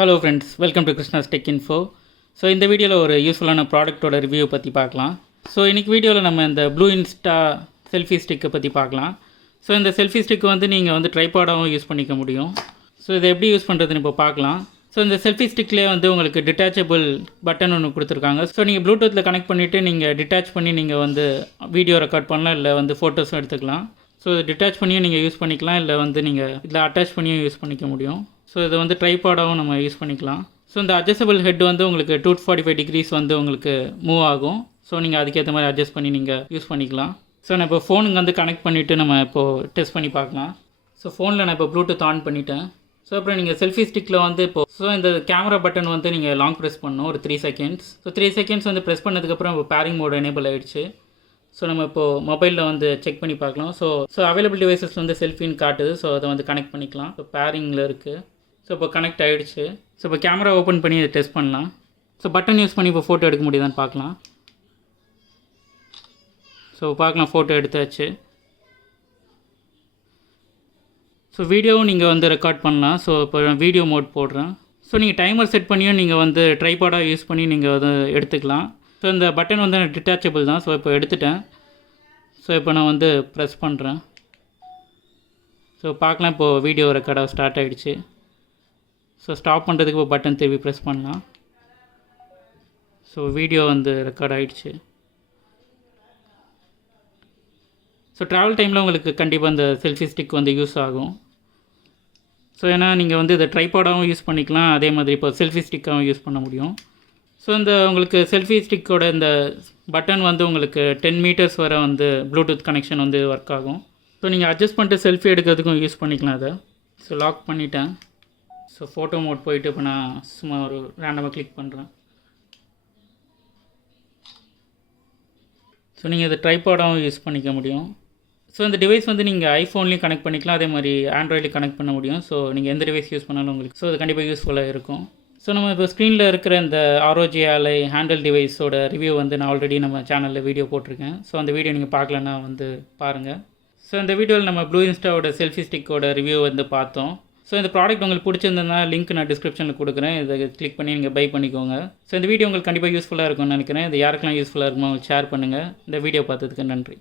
Hello friends, welcome to Krishna's tech info. So இந்த வீடியோவில் ஒரு யூஸ்ஃபுல்லான ப்ராடக்ட்டோட ரிவ்யூ பற்றி பார்க்கலாம். ஸோ இன்றைக்கி வீடியோவில் நம்ம இந்த ப்ளூ இன்ஸ்டா செல்ஃபி ஸ்டிக்கை பற்றி பார்க்கலாம். ஸோ இந்த செல்ஃபி ஸ்டிக் வந்து நீங்கள் வந்து ட்ரைபாடாகவும் யூஸ் பண்ணிக்க முடியும். ஸோ இதை எப்படி யூஸ் பண்ணுறதுன்னு இப்போ பார்க்கலாம். ஸோ இந்த செல்ஃபி ஸ்டிக்லேயே வந்து உங்களுக்கு டிட்டாச்சபிள் பட்டன் ஒன்று கொடுத்துருக்காங்க. ஸோ நீங்கள் ப்ளூடூத்தில் கனெக்ட் பண்ணிவிட்டு நீங்கள் டிட்டாச் பண்ணி நீங்கள் வந்து வீடியோ ரெக்கார்ட் பண்ணலாம், இல்லை வந்து ஃபோட்டோஸும் எடுத்துக்கலாம். ஸோ டிட்டாச் பண்ணியும் நீங்கள் யூஸ் பண்ணிக்கலாம், இல்லை வந்து நீங்கள் இதில் அட்டாச் பண்ணியும் யூஸ் பண்ணிக்க முடியும். ஸோ இதை வந்து ட்ரைபாடாகவும் நம்ம யூஸ் பண்ணிக்கலாம். ஸோ இந்த அட்ஜஸ்டபிள் ஹெட் வந்து உங்களுக்கு 245 டிகிரிஸ் வந்து உங்களுக்கு மூவ் ஆகும். ஸோ நீங்கள் அதுக்கேற்ற மாதிரி அட்ஜஸ்ட் பண்ணி நீங்கள் யூஸ் பண்ணிக்கலாம். ஸோ நான் இப்போ ஃபோனுக்கு வந்து கனெக்ட் பண்ணிவிட்டு நம்ம இப்போது டெஸ்ட் பண்ணி பார்க்கலாம். ஸோ ஃபோனில் நான் இப்போ ப்ளூடூத் ஆன் பண்ணிட்டேன். ஸோ அப்புறம் நீங்கள் செல்ஃபி ஸ்டிக்கில் வந்து இந்த கேமரா பட்டன் வந்து நீங்கள் லாங் ப்ரெஸ் பண்ணணும், ஒரு 3 செகண்ட்ஸ். ஸோ 3 செகண்ட்ஸ் வந்து ப்ரெஸ் பண்ணதுக்கப்புறம் இப்போ பேரிங் மோட் எனேபிள் ஆகிடுச்சு. ஸோ நம்ம இப்போது மொபைலில் வந்து செக் பண்ணி பார்க்கலாம். ஸோ அவைலபிள் டிவைசஸ் வந்து செல்ஃபின்னு காட்டுது. ஸோ அதை வந்து கனெக்ட் பண்ணிக்கலாம். ஸோ பேரிங்கில் இருக்குது. ஸோ இப்போ கனெக்ட் ஆகிடுச்சு. ஸோ இப்போ கேமரா ஓப்பன் பண்ணி இதை டெஸ்ட் பண்ணலாம். ஸோ பட்டன் யூஸ் பண்ணி இப்போ ஃபோட்டோ எடுக்க முடியுதான்னு பார்க்கலாம். ஸோ பார்க்கலாம், ஃபோட்டோ எடுத்தாச்சு. ஸோ வீடியோவும் நீங்கள் வந்து ரெக்கார்ட் பண்ணலாம். ஸோ இப்போ வீடியோ மோட் போடுறேன். ஸோ நீங்கள் டைமர் செட் பண்ணியும் நீங்கள் வந்து ட்ரைபாடாக யூஸ் பண்ணி நீங்கள் வந்து எடுத்துக்கலாம். ஸோ இந்த பட்டன் வந்து டிட்டாச்சபிள் தான். ஸோ இப்போ எடுத்துட்டேன். ஸோ இப்போ நான் வந்து ப்ரெஸ் பண்ணுறேன். ஸோ பார்க்கலாம், இப்போது வீடியோ ரெக்கார்டாக ஸ்டார்ட் ஆகிடுச்சு. ஸோ ஸ்டாப் பண்ணுறதுக்கு இப்போ பட்டன் திருப்பி ப்ரெஸ் பண்ணலாம். ஸோ வீடியோ வந்து ரெக்கார்ட் ஆகிடுச்சு. ஸோ ட்ராவல் டைமில் உங்களுக்கு கண்டிப்பாக இந்த செல்ஃபி ஸ்டிக் வந்து யூஸ் ஆகும். ஸோ ஏன்னா நீங்கள் வந்து இதை ட்ரைபாடாகவும் யூஸ் பண்ணிக்கலாம், அதே மாதிரி இப்போ செல்ஃபி ஸ்டிக்காகவும் யூஸ் பண்ண முடியும். ஸோ இந்த உங்களுக்கு செல்ஃபி ஸ்டிக்கோட இந்த பட்டன் வந்து உங்களுக்கு 10 மீட்டர்ஸ் வரை வந்து ப்ளூடூத் கனெக்ஷன் வந்து ஒர்க் ஆகும். ஸோ நீங்கள் அட்ஜஸ்ட் பண்ணிட்டு செல்ஃபி எடுக்கிறதுக்கும் யூஸ் பண்ணிக்கலாம் அதை. ஸோ லாக் பண்ணிட்டேன். ஸோ ஃபோட்டோ மோட் போயிட்டு இப்போ நான் சும்மா ஒரு ரேண்டமாக கிளிக் பண்ணுறேன். ஸோ நீங்கள் இதை ட்ரைபாடாகவும் யூஸ் பண்ணிக்க முடியும். ஸோ இந்த டிவைஸ் வந்து நீங்கள் ஐஃபோன்லேயும் கனெக்ட் பண்ணிக்கலாம், அதே மாதிரி ஆண்ட்ராய்ட்லேயும் கனெக்ட் பண்ண முடியும். ஸோ நீங்கள் எந்த டிவைஸ் யூஸ் பண்ணாலும் உங்களுக்கு ஸோ அது கண்டிப்பாக யூஸ்ஃபுல்லாக இருக்கும். ஸோ நம்ம இப்போ ஸ்க்ரீனில் இருக்கிற இந்த ROG Ally ஹேண்டில் டிவைஸோட ரிவ்யூ வந்து நான் ஆல்ரெடி நம்ம சேனலில் வீடியோ போட்டிருக்கேன். ஸோ அந்த வீடியோ நீங்கள் பார்க்கலன்னா வந்து பாருங்கள். ஸோ இந்த வீடியோவில் நம்ம ப்ளூ இன்ஸ்டாவோட செல்ஃபி ஸ்டிக்கோட ரிவ்யூ வந்து பார்த்தோம். ஸோ இந்த ப்ராடக்ட் உங்களுக்கு பிடிச்சிருந்ததுனா லிங்க் நான் டிஸ்கிரிப்ஷனில் கொடுக்குறேன். இதை கிளிக் பண்ணி நீங்கள் பை பண்ணிக்கோங்க. ஸோ இந்த வீடியோ உங்களுக்கு கண்டிப்பாக யூஸ்ஃபுல்லாக இருக்கும்னு நினைக்கிறேன். இது யாருக்கெல்லாம் யூஸ்ஃபுல்லாக இருக்குமோ ஷேர் பண்ணுங்கள். இந்த வீடியோ பார்த்ததுக்கு நன்றி.